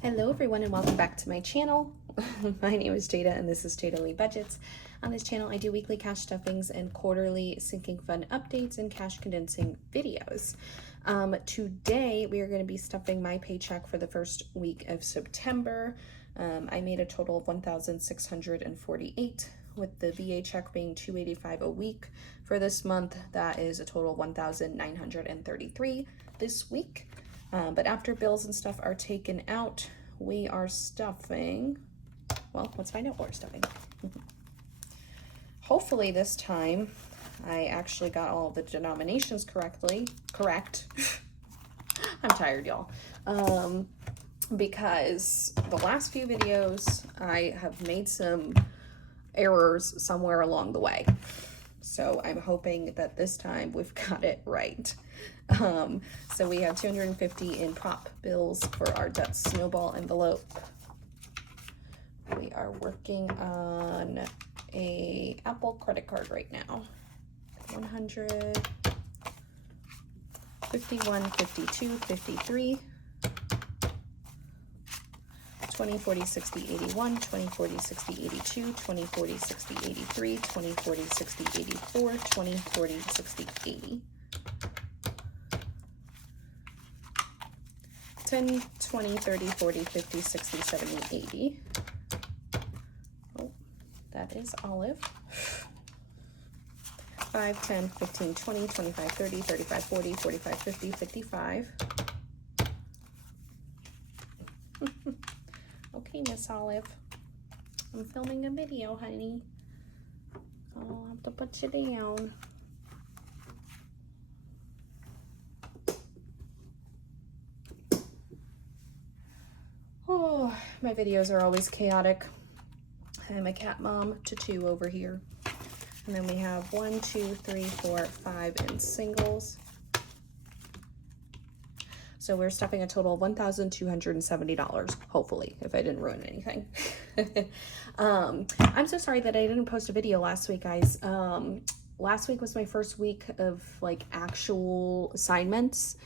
Hello everyone and welcome back to my channel. My name is Jada and this is Jada Lee Budgets. On this channel I do weekly cash stuffings and quarterly sinking fund updates and cash condensing videos. Today we are going to be stuffing my paycheck for the first week of September. I made a total of $1,648 with the VA check being $285 a week. For this month that is a total of $1,933 this week. But after bills and stuff are taken out, we are stuffing, well, let's find out what we're stuffing. Hopefully this time I actually got all the denominations correct. I'm tired, y'all. Because the last few videos I have made some errors somewhere along the way. So I'm hoping that this time we've got it right. So we have $250 in prop bills for our debt snowball envelope. We are working on a Apple credit card right now. 100, 51, 52, 53, 20, 40, 60, 81, 20, 40, 60, 82, 20, 40, 60, 83, 20, 40, 60, 84, 20, 40, 60, 80. 10, 20, 30, 40, 50, 60, 70, 80. Oh, that is Olive. 5, 10, 15, 20, 25, 30, 35, 40, 45, 50, 55. Okay, Miss Olive. I'm filming a video, honey. I'll have to put you down. Oh, my videos are always chaotic. I'm a cat mom to 2 over here. And then we have 1, 2, 3, 4, 5 in singles. So we're stuffing a total of $1,270, hopefully, if I didn't ruin anything. I'm so sorry that I didn't post a video last week, guys. Last week was my first week of like actual assignments.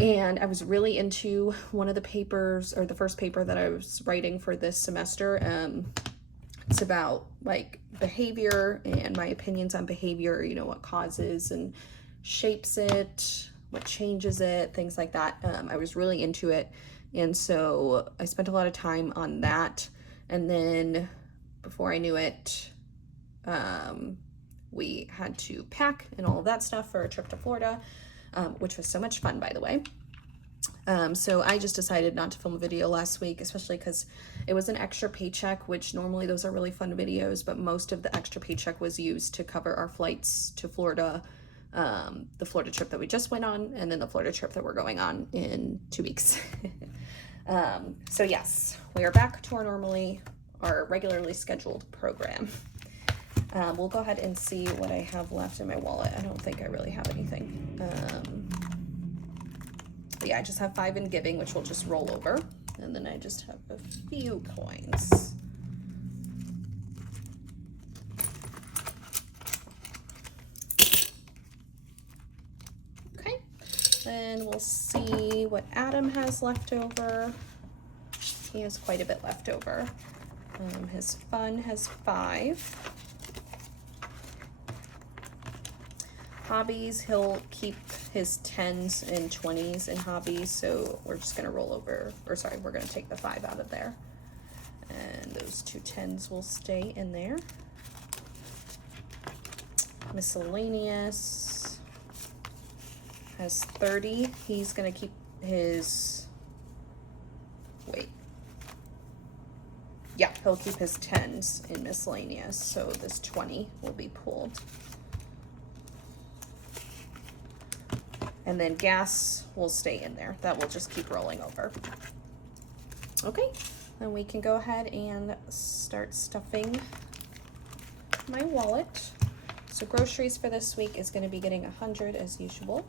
And I was really into one of the papers, or the first paper that I was writing for this semester. It's about like behavior and my opinions on behavior, you know, what causes and shapes it, what changes it, things like that. I was really into it. And so I spent a lot of time on that. And then before I knew it, we had to pack and all of that stuff for a trip to Florida. Which was so much fun, by the way. So I just decided not to film a video last week, especially because it was an extra paycheck, which normally those are really fun videos, but most of the extra paycheck was used to cover our flights to Florida, the Florida trip that we just went on, and then the Florida trip that we're going on in 2 weeks. So yes, we are back to our regularly scheduled program. We'll go ahead and see what I have left in my wallet. I don't think I really have anything. Yeah, I just have 5 in giving, which will just roll over. And then I just have a few coins. Okay, then we'll see what Adam has left over. He has quite a bit left over. His fun has 5. Hobbies, he'll keep his 10s and 20s in hobbies, so we're just gonna roll over, or sorry, we're gonna take the 5 out of there. And those 2 10s will stay in there. Miscellaneous has 30. He's gonna keep his, yeah, he'll keep his 10s in miscellaneous, so this 20 will be pulled. And then gas will stay in there. That will just keep rolling over. Okay, then we can go ahead and start stuffing my wallet. So groceries for this week is gonna be getting 100 as usual.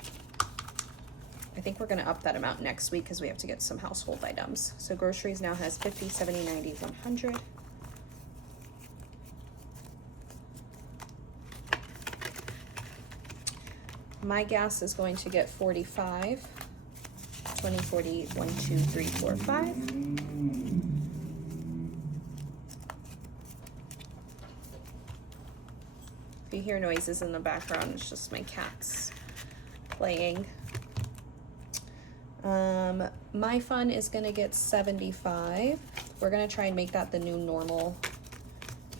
I think we're gonna up that amount next week because we have to get some household items. So groceries now has 50, 70, 90, 100. My gas is going to get 45, 20, 40, 1, 2, 3, 4, 5. If you hear noises in the background, it's just my cats playing. My fun is gonna get 75. We're gonna try and make that the new normal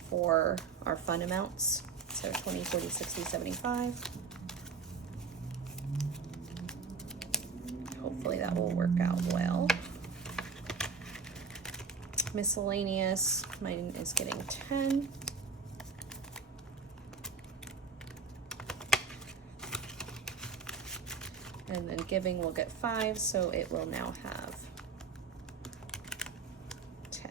for our fun amounts. So 20, 40, 60, 75. Hopefully that will work out well. Miscellaneous, mine is getting 10. And then giving will get 5, so it will now have 10.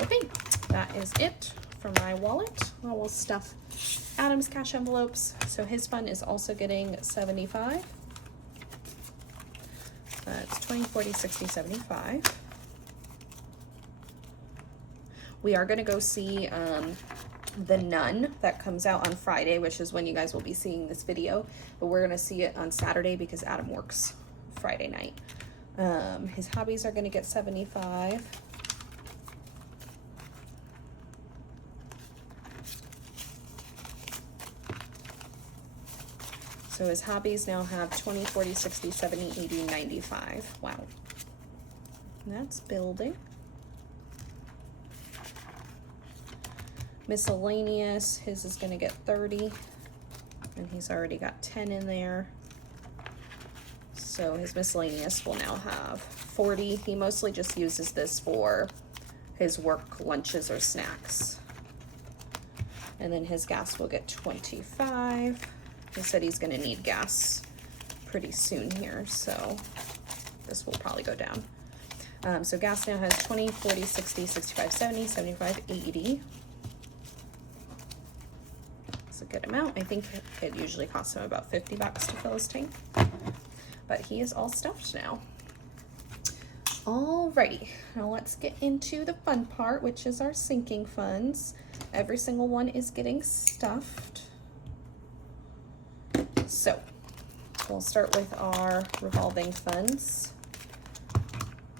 Okay, that is it for my wallet. I will stuff Adam's cash envelopes. So his fund is also getting 75. That's 20, 40, 60, 75. We are going to go see The Nun that comes out on Friday, which is when you guys will be seeing this video, but we're going to see it on Saturday because Adam works Friday night. His hobbies are going to get 75. So his hobbies now have 20, 40, 60, 70, 80, 95. Wow. That's building. Miscellaneous, his is going to get 30, and he's already got 10 in there. So his miscellaneous will now have 40. He mostly just uses this for his work lunches or snacks. And then his gas will get 25. He said he's going to need gas pretty soon here, so this will probably go down. So gas now has 20, 40, 60, 65, 70, 75, 80. It's a good amount. I think it usually costs him about 50 bucks to fill his tank, but he is all stuffed now. Alrighty, now let's get into the fun part, which is our sinking funds. Every single one is getting stuffed. So we'll start with our revolving funds.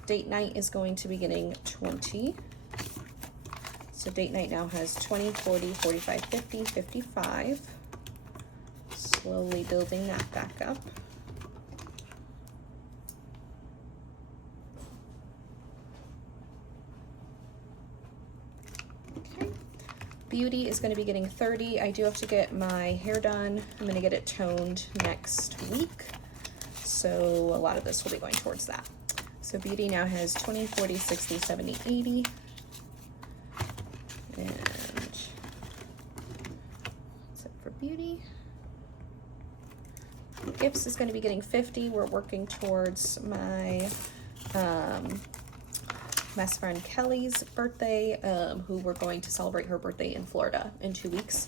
Date night is going to be getting 20. So date night now has 20, 40, 45, 50, 55. Slowly building that back up. Okay. Beauty is going to be getting 30. I do have to get my hair done. I'm going to get it toned next week. So a lot of this will be going towards that. So beauty now has 20, 40, 60, 70, 80. And that's it for beauty. Gifts is going to be getting 50. We're working towards my best friend Kelly's birthday, who we're going to celebrate her birthday in Florida in 2 weeks.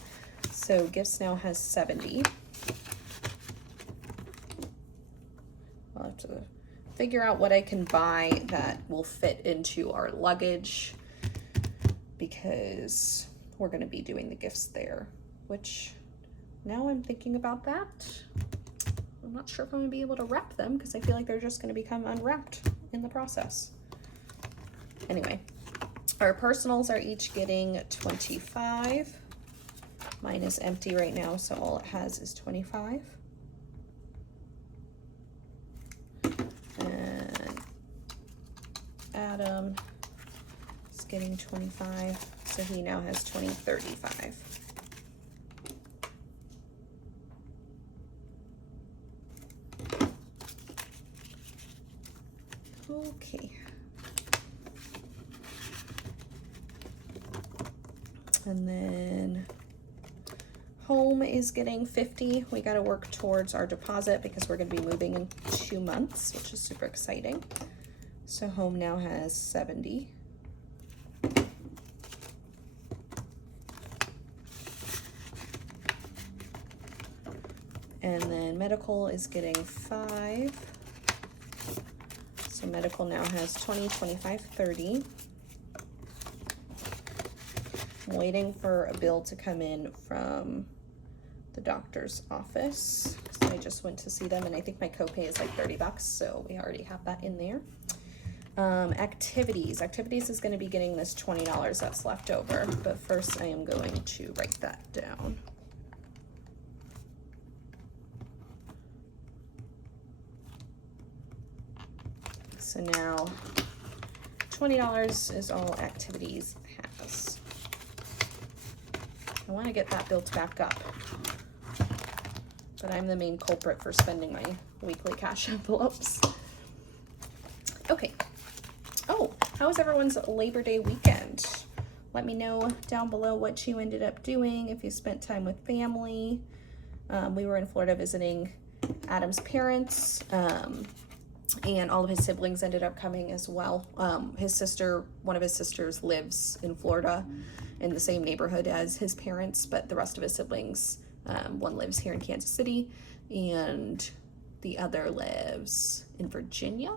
So gifts now has 70. I'll have to figure out what I can buy that will fit into our luggage, because we're going to be doing the gifts there, which now I'm thinking about that. I'm not sure if I'm going to be able to wrap them because I feel like they're just going to become unwrapped in the process. Anyway, our personals are each getting 25. Mine is empty right now, so all it has is 25. And Adam is getting 25, so he now has 20, 35. Okay. And then home is getting 50. We got to work towards our deposit because we're going to be moving in 2 months, which is super exciting. So home now has 70. And then medical is getting 5. So medical now has 20, 25, 30. I'm waiting for a bill to come in from the doctor's office. So I just went to see them, and I think my copay is like 30 bucks, so we already have that in there. Activities is going to be getting this $20 that's left over, but first I am going to write that down. So now $20 is all activities has. I want to get that built back up, but I'm the main culprit for spending my weekly cash envelopes. Okay. Oh, how was everyone's Labor Day weekend? Let me know down below what you ended up doing, if you spent time with family. We were in Florida visiting Adam's parents, and all of his siblings ended up coming as well. One of his sisters lives in Florida in the same neighborhood as his parents, but the rest of his siblings, one lives here in Kansas City, and the other lives in Virginia,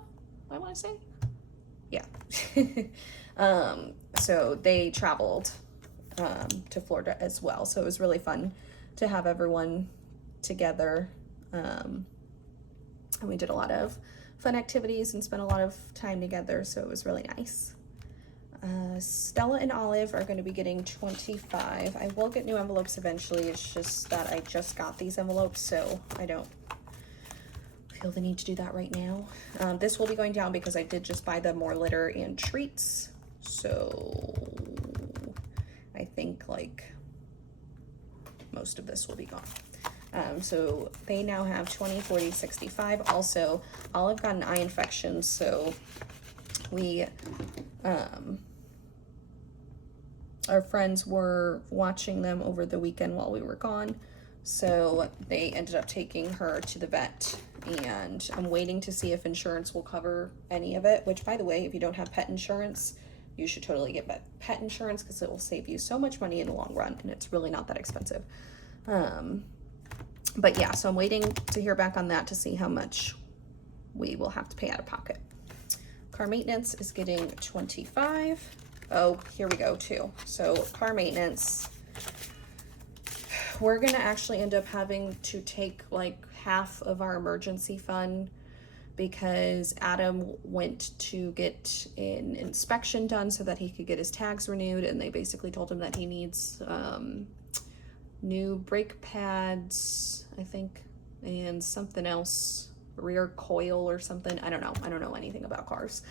I want to say. Yeah. So they traveled to Florida as well. So it was really fun to have everyone together. And we did a lot of fun activities and spent a lot of time together. So it was really nice. Stella and Olive are going to be getting $25. I will get new envelopes eventually. It's just that I just got these envelopes, so I don't feel the need to do that right now. This will be going down because I did just buy them more litter and treats. So I think like most of this will be gone. So they now have 20, 40, 65. Also, Olive got an eye infection, so we, our friends were watching them over the weekend while we were gone. So they ended up taking her to the vet, and I'm waiting to see if insurance will cover any of it, which, by the way, if you don't have pet insurance, you should totally get pet insurance because it will save you so much money in the long run, and it's really not that expensive. But yeah, so I'm waiting to hear back on that to see how much we will have to pay out of pocket. Car maintenance is getting $25. Oh, here we go too. So car maintenance, we're gonna actually end up having to take like half of our emergency fund because Adam went to get an inspection done so that he could get his tags renewed, and they basically told him that he needs new brake pads, I think, and something else, rear coil or something. I don't know anything about cars.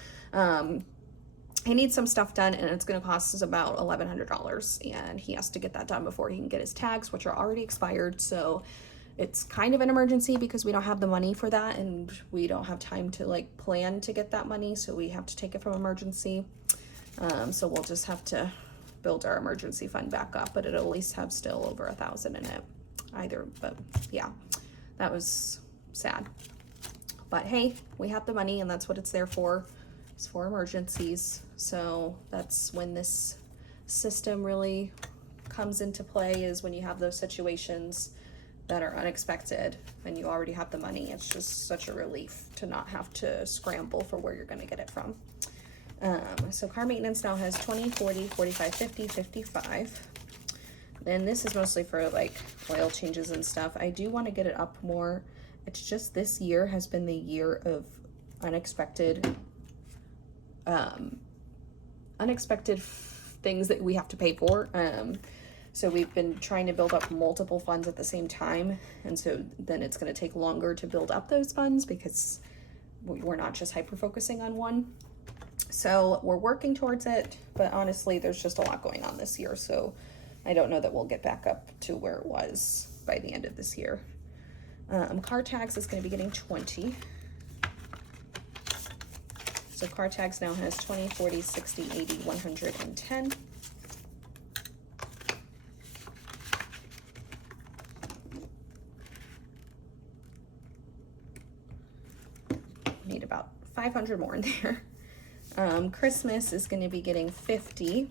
He needs some stuff done, and it's going to cost us about $1,100, and he has to get that done before he can get his tags, which are already expired. So it's kind of an emergency because we don't have the money for that, and we don't have time to like plan to get that money, so we have to take it from emergency. So we'll just have to build our emergency fund back up, but it'll at least have still over 1,000 in it either. But yeah, that was sad, but hey, we have the money, and that's what it's there for. It's for emergencies. So that's when this system really comes into play, is when you have those situations that are unexpected and you already have the money. It's just such a relief to not have to scramble for where you're going to get it from. So car maintenance now has 20, 40, 45, 50, 55. Then this is mostly for like oil changes and stuff. I do want to get it up more. It's just this year has been the year of unexpected things that we have to pay for. So we've been trying to build up multiple funds at the same time, and so then it's going to take longer to build up those funds because we're not just hyper focusing on one. So we're working towards it, but honestly, there's just a lot going on this year, so I don't know that we'll get back up to where it was by the end of this year. Car tags is going to be getting 20. So car tags now has 20, 40, 60, 80, 110. Need about 500 more in there. Christmas is going to be getting 50.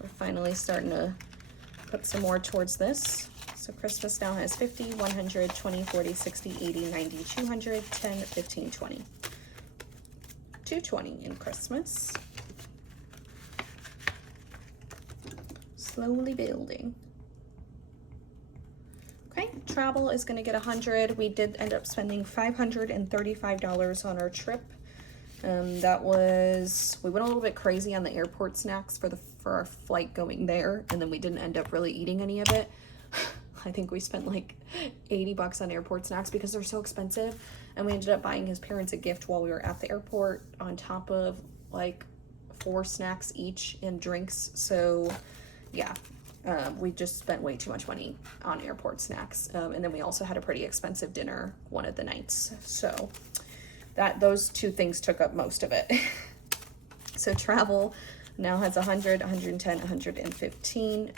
We're finally starting to put some more towards this. So Christmas now has 50, 100, 20, 40, 60, 80, 90, 200, 10, 15, 20. 220 in Christmas. Slowly building. Okay, travel is going to get 100. We did end up spending $535 on our trip. That was, we went a little bit crazy on the airport snacks for our flight going there, and then we didn't end up really eating any of it. I think we spent like 80 bucks on airport snacks because they're so expensive, and we ended up buying his parents a gift while we were at the airport on top of like 4 snacks each and drinks. So yeah, we just spent way too much money on airport snacks. And then we also had a pretty expensive dinner one of the nights. So those 2 things took up most of it. So travel now has 100, 110, 115.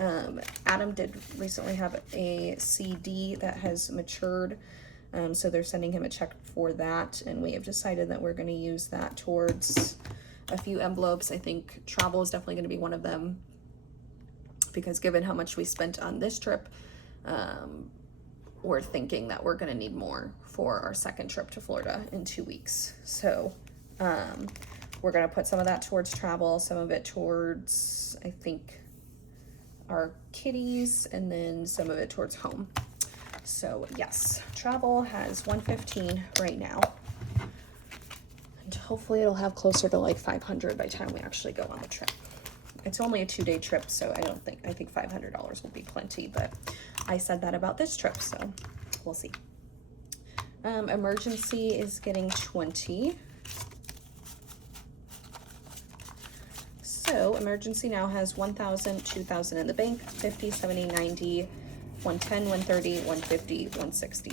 Adam did recently have a CD that has matured. So they're sending him a check for that. And we have decided that we're going to use that towards a few envelopes. I think travel is definitely going to be one of them, because given how much we spent on this trip, we're thinking that we're going to need more for our second trip to Florida in 2 weeks. So we're going to put some of that towards travel, some of it towards, I think, our kitties, and then some of it towards home. So yes, travel has 115 right now. And hopefully it'll have closer to like 500 by the time we actually go on the trip. It's only a 2-day trip, so I think $500 will be plenty, but I said that about this trip, so we'll see. Emergency is getting 20. So emergency now has 1,000, 2,000 in the bank, 50, 70, 90, 110, 130, 150, 160.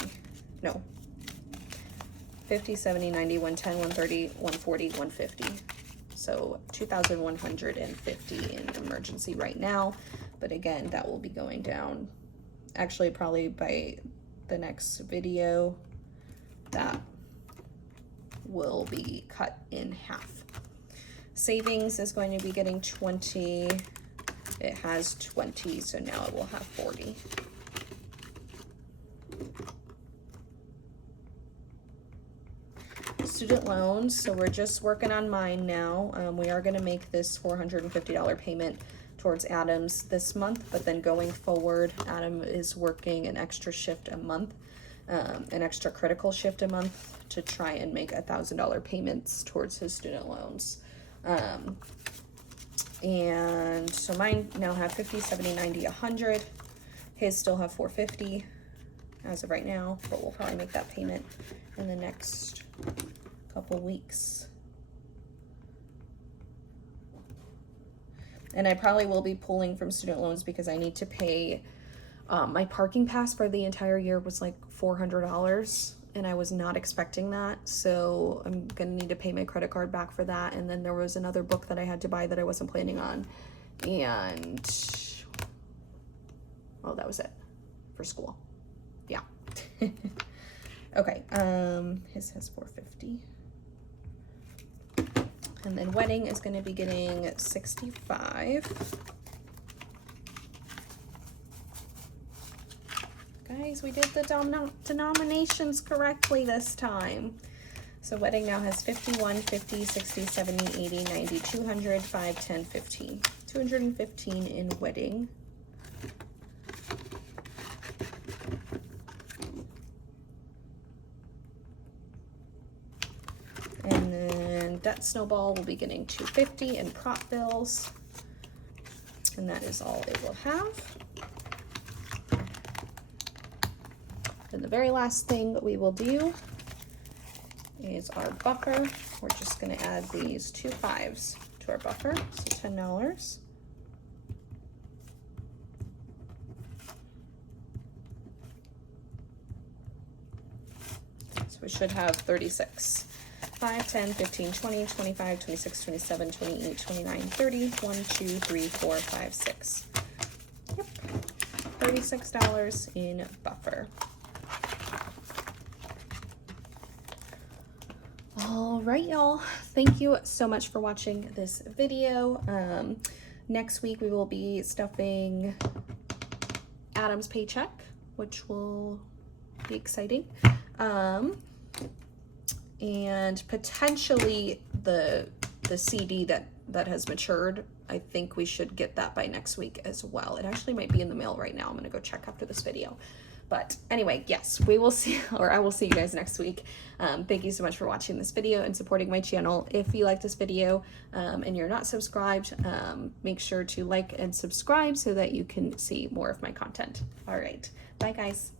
No. 50, 70, 90, 110, 130, 140, 150. So 2,150 in emergency right now. But again, that will be going down. Actually, probably by the next video, that will be cut in half. Savings is going to be getting 20. It has 20, so now it will have 40. Student loans, so we're just working on mine now. We are going to make this $450 payment towards Adam's this month, but then going forward, Adam is working an extra shift a month, an extra critical shift a month, to try and make $1,000 payments towards his student loans. And so mine now have 50, 70, 90, 100. His still have 450 as of right now, but we'll probably make that payment in the next couple weeks. And I probably will be pulling from student loans because I need to pay, my parking pass for the entire year was like $400, and I was not expecting that. So I'm gonna need to pay my credit card back for that. And then there was another book that I had to buy that I wasn't planning on. And, oh, that was it for school. Yeah. Okay, his has 450. And then wedding is going to be getting 65. Guys, we did the denominations correctly this time. So wedding now has 51, 50, 60, 70, 80, 90, 200, 5, 10, 15. 215 in wedding. And then debt snowball will be getting 250 in prop bills. And that is all it will have. Then the very last thing that we will do is our buffer. We're just going to add these 2 5s to our buffer, so $10. So we should have 36. 5, 10, 15, 20, 25, 26, 27, 28, 29, 30, 1, 2, 3, 4, 5, 6. Yep, $36 in buffer. All right, y'all. Thank you so much for watching this video. Next week we will be stuffing Adam's paycheck, which will be exciting. And potentially the CD that has matured. I think we should get that by next week as well. It actually might be in the mail right now. I'm gonna go check after this video. But anyway, yes, we will see, or I will see you guys next week. Thank you so much for watching this video and supporting my channel. If you like this video and you're not subscribed, make sure to like and subscribe so that you can see more of my content. All right, bye guys.